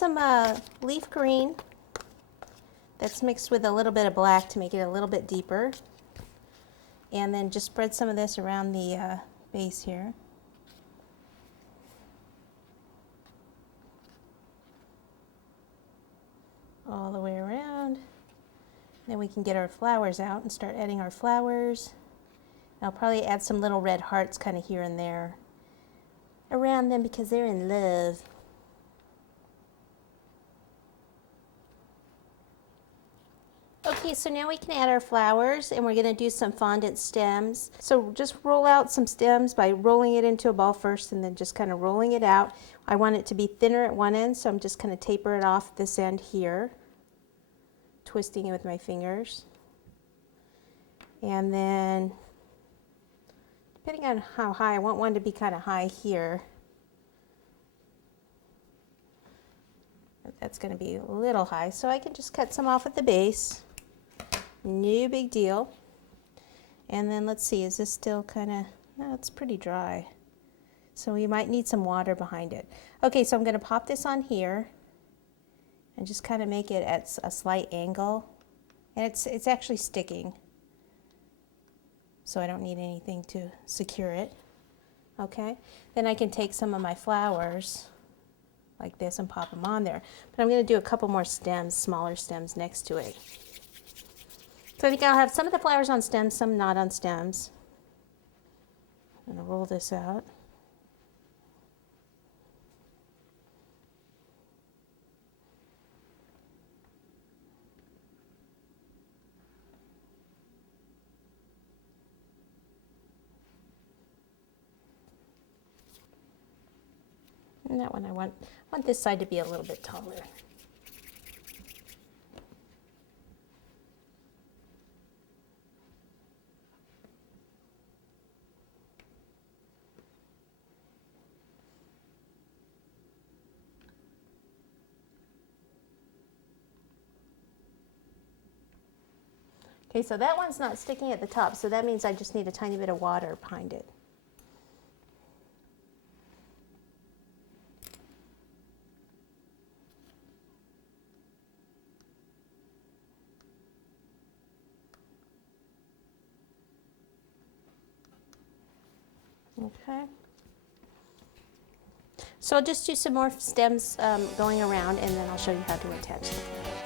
some leaf green that's mixed with a little bit of black to make it a little bit deeper. And then just spread some of this around the base here. All the way around. Then we can get our flowers out and start adding our flowers. I'll probably add some little red hearts kind of here and there around them because they're in love. Okay, so now we can add our flowers, and we're going to do some fondant stems. So just roll out some stems by rolling it into a ball first and then just kind of rolling it out. I want it to be thinner at one end, so I'm just going to taper it off this end here, twisting it with my fingers. And then, depending on how high, I want one to be kind of high here. That's going to be a little high, so I can just cut some off at the base. No big deal. And then let's see, is this still kind of, no, it's pretty dry. So you might need some water behind it. Okay, so I'm going to pop this on here and just kind of make it at a slight angle. And it's actually sticking, so I don't need anything to secure it. Okay, then I can take some of my flowers like this and pop them on there. But I'm going to do a couple more stems, smaller stems next to it. So I think I'll have some of the flowers on stems, some not on stems. I'm going to roll this out. And that one I want this side to be a little bit taller. Okay, so that one's not sticking at the top, so that means I just need a tiny bit of water behind it. Okay. So I'll just do some more stems going around, and then I'll show you how to attach them.